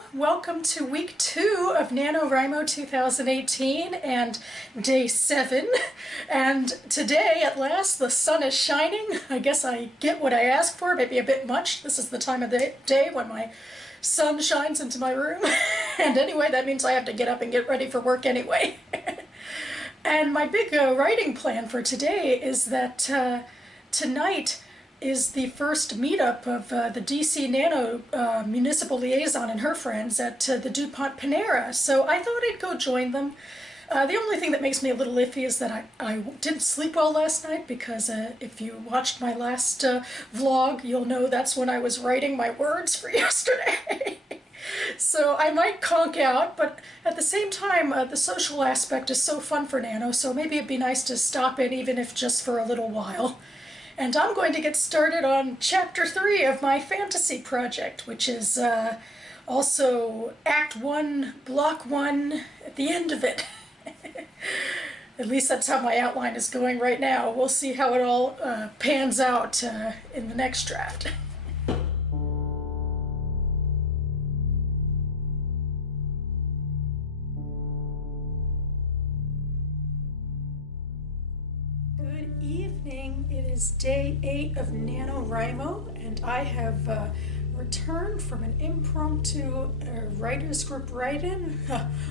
Hello, welcome to week 2 of NaNoWriMo 2018 and day 7. And today, at last, the sun is shining. I guess I get what I asked for, maybe a bit much. This is the time of the day when my sun shines into my room. And anyway, that means I have to get up and get ready for work anyway. And my big writing plan for today is that tonight is the first meetup of the DC Nano Municipal Liaison and her friends at the DuPont Panera. So I thought I'd go join them. The only thing that makes me a little iffy is that I didn't sleep well last night because if you watched my last vlog, you'll know that's when I was writing my words for yesterday. So I might conk out, but at the same time, the social aspect is so fun for Nano, so maybe it'd be nice to stop in even if just for a little while. And I'm going to get started on Chapter 3 of my fantasy project, which is also Act 1, Block 1 at the end of it. At least that's how my outline is going right now. We'll see how it all pans out in the next draft. Good evening. It is day 8 of NaNoWriMo, and I have returned from an impromptu writers group write-in.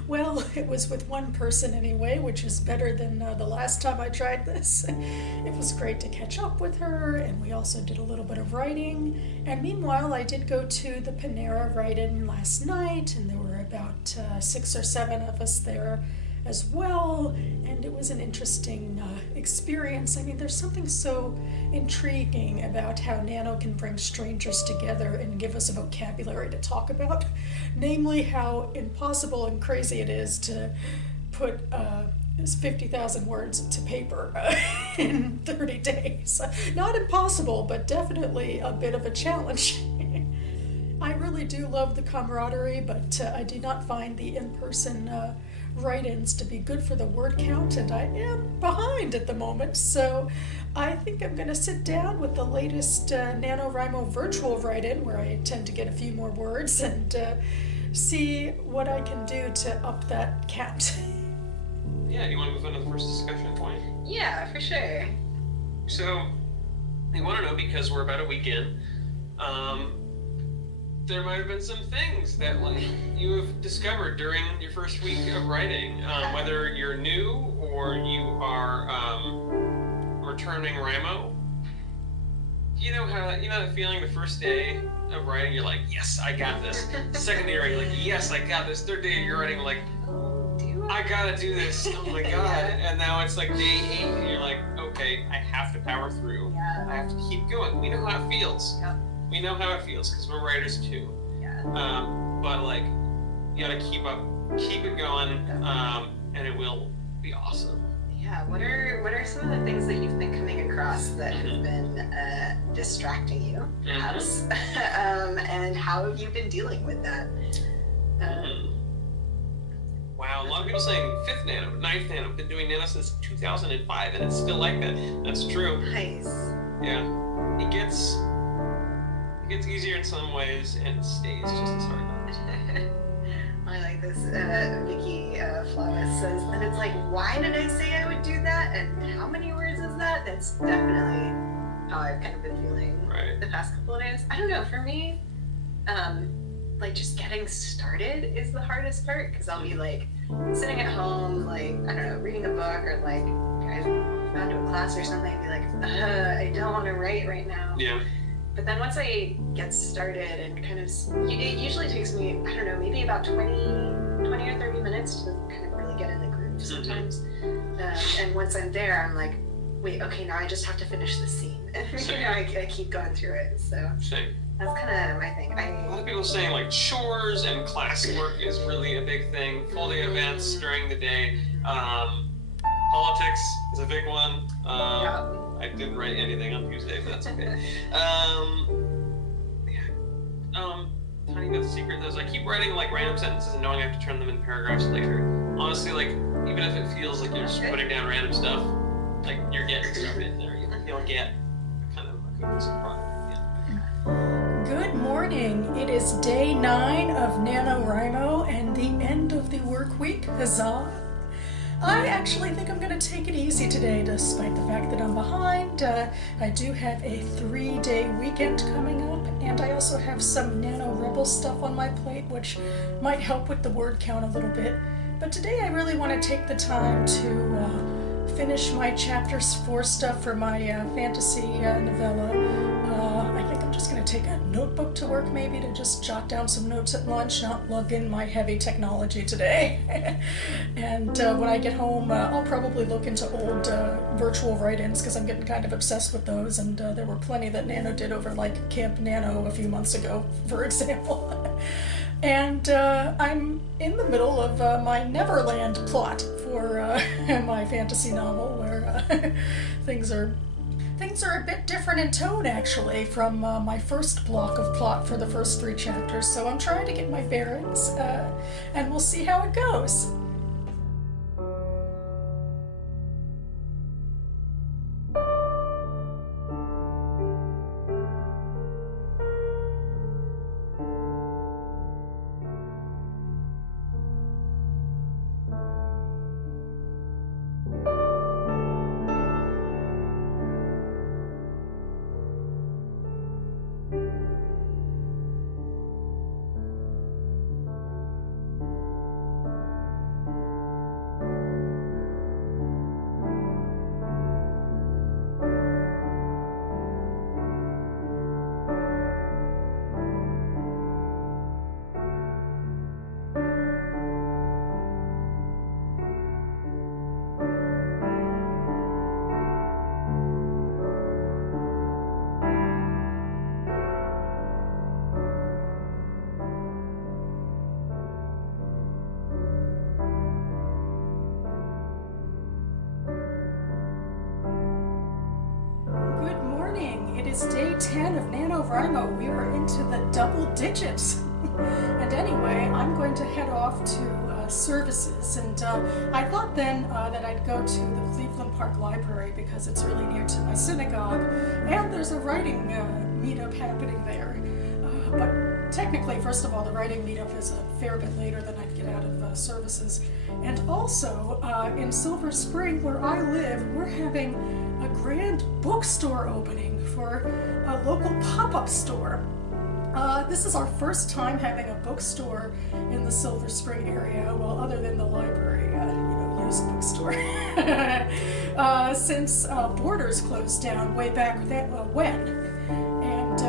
Well, it was with one person anyway, which is better than the last time I tried this. It was great to catch up with her, and we also did a little bit of writing. And meanwhile, I did go to the Panera write-in last night, and there were about 6 or 7 of us there as well, and it was an interesting experience. I mean, there's something so intriguing about how Nano can bring strangers together and give us a vocabulary to talk about, namely how impossible and crazy it is to put 50,000 words to paper in 30 days. Not impossible, but definitely a bit of a challenge. I really do love the camaraderie, but I do not find the in-person write-ins to be good for the word count, and I am behind at the moment, so I think I'm going to sit down with the latest NaNoWriMo virtual write-in, where I tend to get a few more words, and see what I can do to up that count. Yeah, you want to move on to the first discussion point? Yeah, for sure. So, we want to know, because we're about a week in, there might have been some things that you have discovered during your first week of writing, whether you're new or you are returning Rimo. You know that feeling the first day of writing, you're like, yes, I got this. Second day you're writing, like, yes, I got this. Third day you're writing, like, I gotta do this. Oh my god. Yeah. And now it's like day 8 and you're like, okay, I have to power through. Yeah. I have to keep going. We know how it feels. Yep. We know how it feels because we're writers too. Yeah. But like, you gotta keep it going, and it will be awesome. Yeah. What are some of the things that you've been coming across that have been distracting you, perhaps? And how have you been dealing with that? Wow, a lot of people saying 5th nano, 9th nano. Been doing nano since 2005, and it's still like that. That's true. Nice. Yeah, it gets easier in some ways, and it stays just as hard. I like this. Vicky Flawless says, and it's like, why did I say I would do that? And how many words is that? That's definitely how I've kind of been feeling the past couple of days. I don't know. For me, like just getting started is the hardest part, because I'll be like sitting at home, like, I don't know, reading a book, or like I've gone to a class or something, and be like, I don't want to write right now. Yeah. But then once I get started and kind of, it usually takes me, I don't know, maybe about 20 or 30 minutes to kind of really get in the groove sometimes. And once I'm there, I'm like, wait, okay, now I just have to finish the scene. And I keep going through it. So Same. That's kind of my thing. A lot of people saying like chores and classwork is really a big thing. Full day events during the day. Talks is a big one. I didn't write anything on Tuesday, but that's okay. Tiny bit of secret though is I keep writing like random sentences and knowing I have to turn them in paragraphs later. Honestly, like even if it feels like you're just putting down random stuff, like you're getting stuff in there. You'll get kind of a cohesive product. Yeah. Good morning. It is day 9 of NaNoWriMo and the end of the work week. Huzzah! I actually think I'm going to take it easy today, despite the fact that I'm behind. I do have a 3-day weekend coming up, and I also have some NaNoWriMo stuff on my plate, which might help with the word count a little bit. But today I really want to take the time to finish my Chapter 4 stuff for my fantasy novella. I think I'm just going to take a notebook to work, maybe, to just jot down some notes at lunch, not lug in my heavy technology today. And when I get home, I'll probably look into old virtual write-ins, because I'm getting kind of obsessed with those, and there were plenty that Nano did over like Camp Nano a few months ago, for example. And I'm in the middle of my Neverland plot for my fantasy novel, where things are a bit different in tone, actually, from my first block of plot for the first 3 chapters. So I'm trying to get my bearings, and we'll see how it goes. It is day 10 of NaNoWriMo. We were into the double digits. And anyway, I'm going to head off to services. And I thought then that I'd go to the Cleveland Park Library because it's really near to my synagogue. And there's a writing meetup happening there. But technically, first of all, the writing meetup is a fair bit later than I'd get out of services. And also, in Silver Spring, where I live, we're having a grand bookstore opening for a local pop-up store. This is our first time having a bookstore in the Silver Spring area, well, other than the library, used bookstore, since Borders closed down way back when. And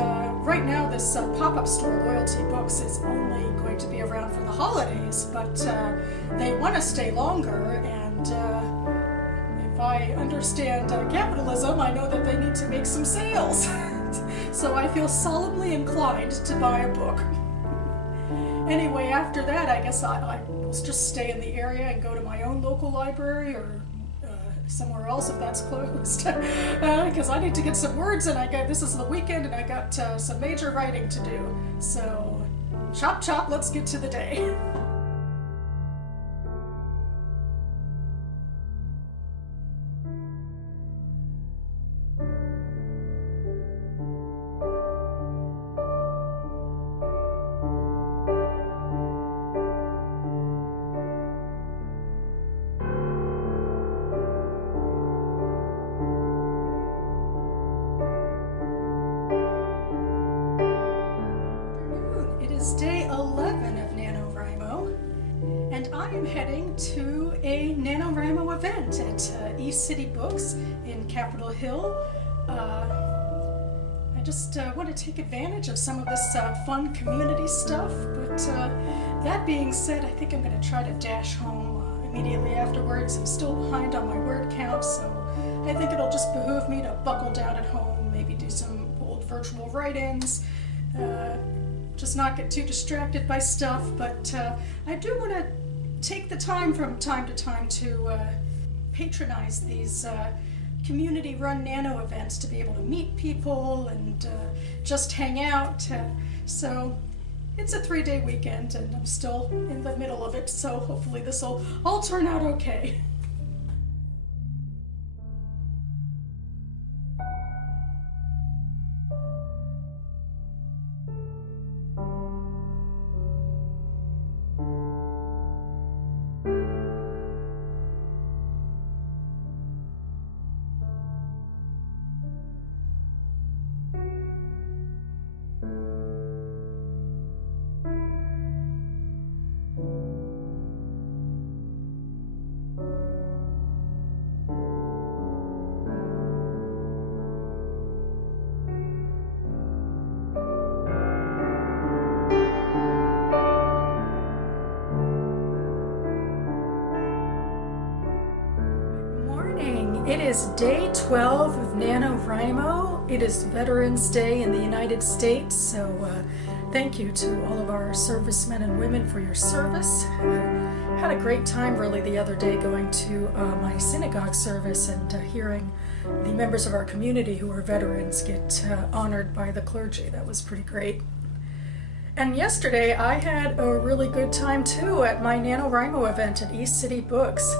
right now this pop-up store, Loyalty Books, is only going to be around for the holidays, but they want to stay longer, and if I understand capitalism, I know that they need to make some sales. So I feel solemnly inclined to buy a book. Anyway, after that, I guess I will just stay in the area and go to my own local library, or somewhere else if that's closed, because I need to get some words, and this is the weekend, and I got some major writing to do. So, chop chop, let's get to the day. Day 11 of NaNoWriMo, and I am heading to a NaNoWriMo event at East City Books in Capitol Hill. I just want to take advantage of some of this fun community stuff, but that being said, I think I'm going to try to dash home immediately afterwards. I'm still behind on my word count, so I think it'll just behoove me to buckle down at home, maybe do some old virtual write-ins, just not get too distracted by stuff, but I do want to take the time from time to time to patronize these community-run Nano events, to be able to meet people and just hang out. So it's a 3-day weekend, and I'm still in the middle of it, so hopefully this will all turn out okay. It is day 12 of NaNoWriMo. It is Veterans Day in the United States, so thank you to all of our servicemen and women for your service. I had a great time really the other day going to my synagogue service and hearing the members of our community who are veterans get honored by the clergy. That was pretty great. And yesterday I had a really good time too at my NaNoWriMo event at East City Books.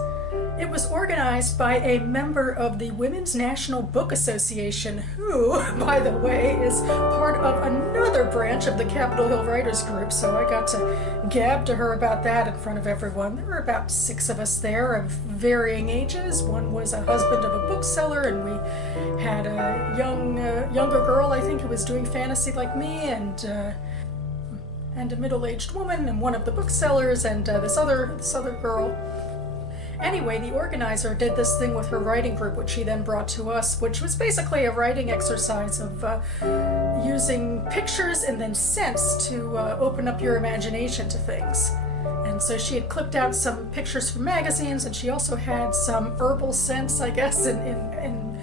It was organized by a member of the Women's National Book Association, who, by the way, is part of another branch of the Capitol Hill Writers Group, so I got to gab to her about that in front of everyone. There were about 6 of us there of varying ages. One was a husband of a bookseller, and we had a younger girl, I think, who was doing fantasy like me, and a middle-aged woman, and one of the booksellers, and this other girl. Anyway, the organizer did this thing with her writing group, which she then brought to us, which was basically a writing exercise of using pictures and then scents to open up your imagination to things. And so she had clipped out some pictures from magazines, and she also had some herbal scents, I guess, in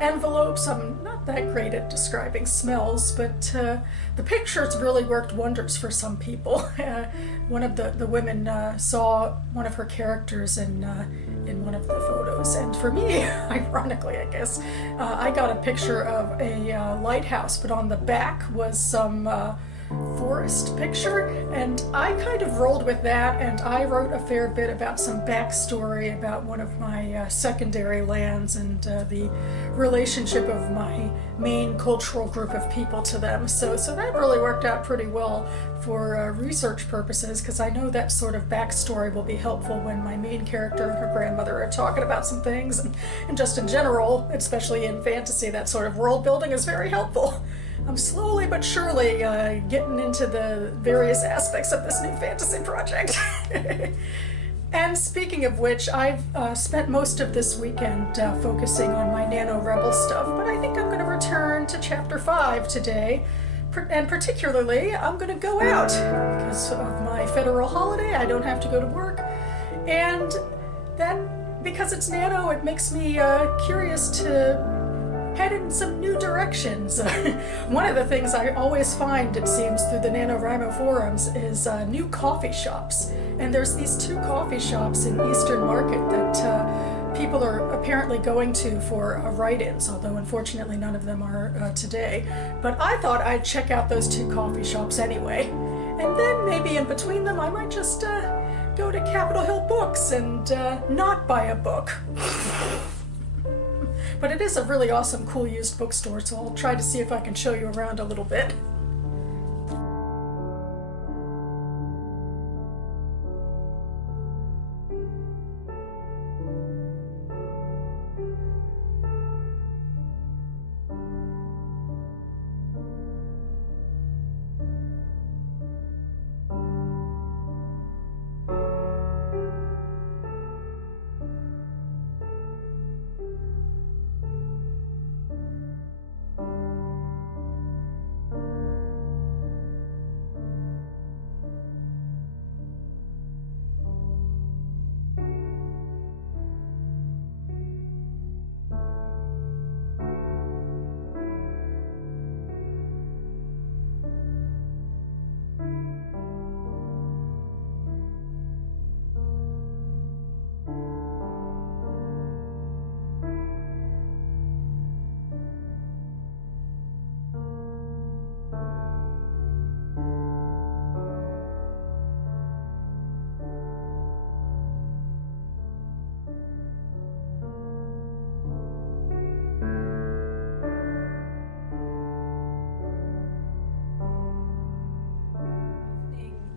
envelopes. I'm not that great at describing smells, but the pictures really worked wonders for some people. One of the women saw one of her characters in one of the photos, and for me, ironically I guess, I got a picture of a lighthouse, but on the back was some forest picture, and I kind of rolled with that, and I wrote a fair bit about some backstory about one of my secondary lands and the relationship of my main cultural group of people to them. So that really worked out pretty well for research purposes, because I know that sort of backstory will be helpful when my main character and her grandmother are talking about some things, and just in general, especially in fantasy, that sort of world building is very helpful. I'm slowly but surely getting into the various aspects of this new fantasy project. And speaking of which, I've spent most of this weekend focusing on my NaNoRebel stuff, but I think I'm going to return to Chapter 5 today. And particularly, I'm going to go out because of my federal holiday. I don't have to go to work. And that, because it's Nano, it makes me curious to head in some new directions. One of the things I always find, it seems, through the NaNoWriMo forums is new coffee shops. And there's these 2 coffee shops in Eastern Market that people are apparently going to for write-ins, although unfortunately none of them are today. But I thought I'd check out those 2 coffee shops anyway. And then maybe in between them I might just go to Capitol Hill Books and not buy a book. But it is a really awesome, cool used bookstore, so I'll try to see if I can show you around a little bit.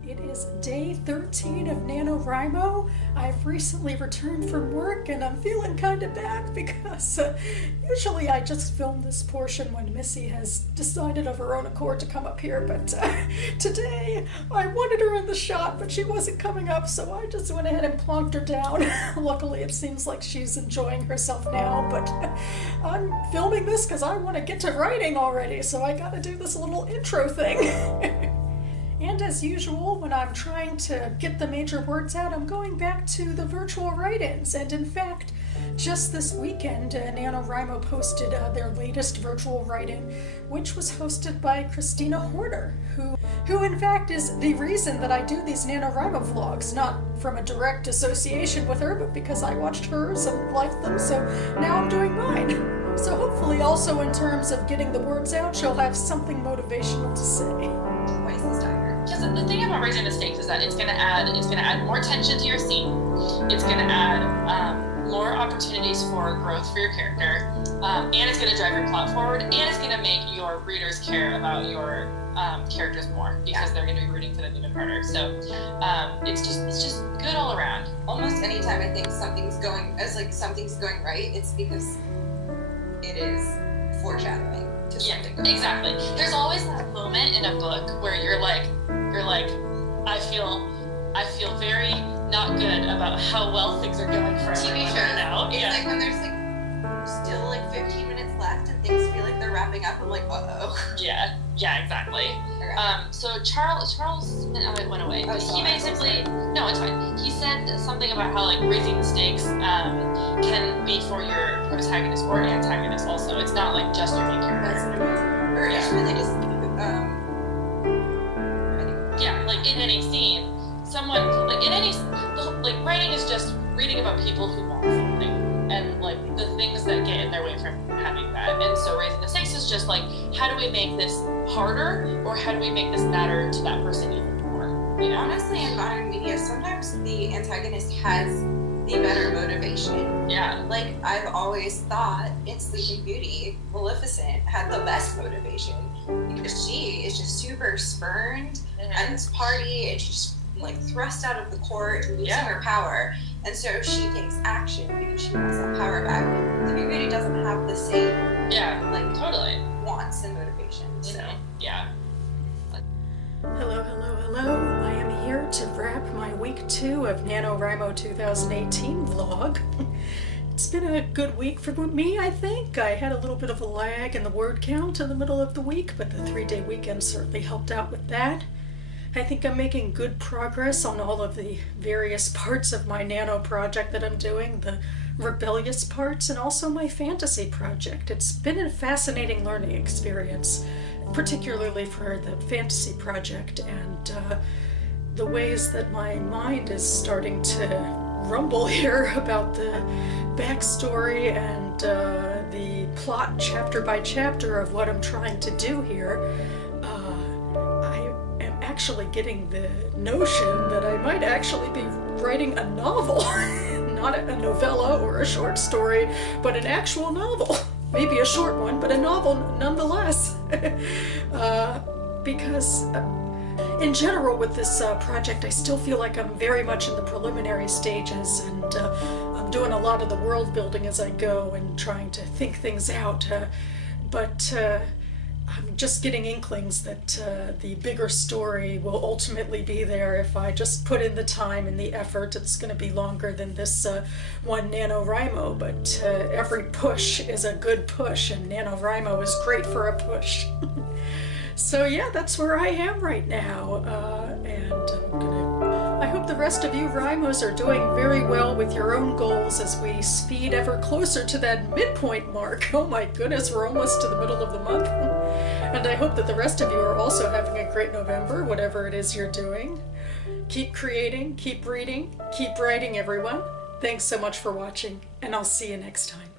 It is day 13 of NaNoWriMo. I've recently returned from work and I'm feeling kind of bad because usually I just film this portion when Missy has decided of her own accord to come up here, but today I wanted her in the shot, but she wasn't coming up, so I just went ahead and plonked her down. Luckily it seems like she's enjoying herself now, but I'm filming this because I want to get to writing already, so I gotta do this little intro thing. And as usual, when I'm trying to get the major words out, I'm going back to the virtual write-ins. And in fact, just this weekend, NaNoWriMo posted their latest virtual write-in, which was hosted by Christina Horner, who in fact is the reason that I do these NaNoWriMo vlogs, not from a direct association with her, but because I watched hers and liked them, so now I'm doing mine. So hopefully also in terms of getting the words out, she'll have something motivational to say. Why is this tiger? Because the thing about raising the stakes is that it's gonna add more tension to your scene. It's gonna add more opportunities for growth for your character, and it's gonna drive your plot forward, and it's gonna make your readers care about your characters more because they're gonna be rooting for them even harder. So it's just good all around. Almost anytime I think something's going right, it's because it is foreshadowing to something. Exactly. There's always that moment in a book where you're like, I feel very not good about how well things are going for TV everyone shows. now. It's like when there's still 15 minutes left and things feel like they're wrapping up. I'm like, uh-oh. Yeah, exactly. Okay. So Charles went away, but he basically, no, it's fine. He said something about how raising the stakes can be for your protagonist or antagonist also. It's not just your main character. Or it's really just in any scene, someone writing is just reading about people who want something and the things that get in their way from having that. And so raising the stakes is just how do we make this harder, or how do we make this matter to that person even more? You know? Honestly, in modern media, sometimes the antagonist has the better motivation. Yeah. I've always thought in Sleeping Beauty, Maleficent had the best motivation because she is just super spurned at this party, and she's thrust out of the court and losing her power, and so she takes action because she wants that power back. Sleeping Beauty doesn't have the same totally wants and motivation. So yeah. Hello. I am here to wrap my week 2 of NaNoWriMo 2018 vlog. It's been a good week for me, I think. I had a little bit of a lag in the word count in the middle of the week, but the 3-day weekend certainly helped out with that. I think I'm making good progress on all of the various parts of my nano project that I'm doing, the rebellious parts, and also my fantasy project. It's been a fascinating learning experience, particularly for the fantasy project, and the ways that my mind is starting to rumble here about the backstory and the plot chapter by chapter of what I'm trying to do here. Actually getting the notion that I might actually be writing a novel, not a novella or a short story, but an actual novel. Maybe a short one, but a novel nonetheless. Because in general with this project, I still feel like I'm very much in the preliminary stages, and I'm doing a lot of the world building as I go and trying to think things out. But I'm just getting inklings that the bigger story will ultimately be there if I just put in the time and the effort. It's going to be longer than this one NaNoWriMo, but every push is a good push, and NaNoWriMo is great for a push. So yeah, that's where I am right now, and I hope the rest of you Rhymos are doing very well with your own goals as we speed ever closer to that midpoint mark. Oh my goodness, we're almost to the middle of the month. And I hope that the rest of you are also having a great November, whatever it is you're doing. Keep creating, keep reading, keep writing, everyone. Thanks so much for watching, and I'll see you next time.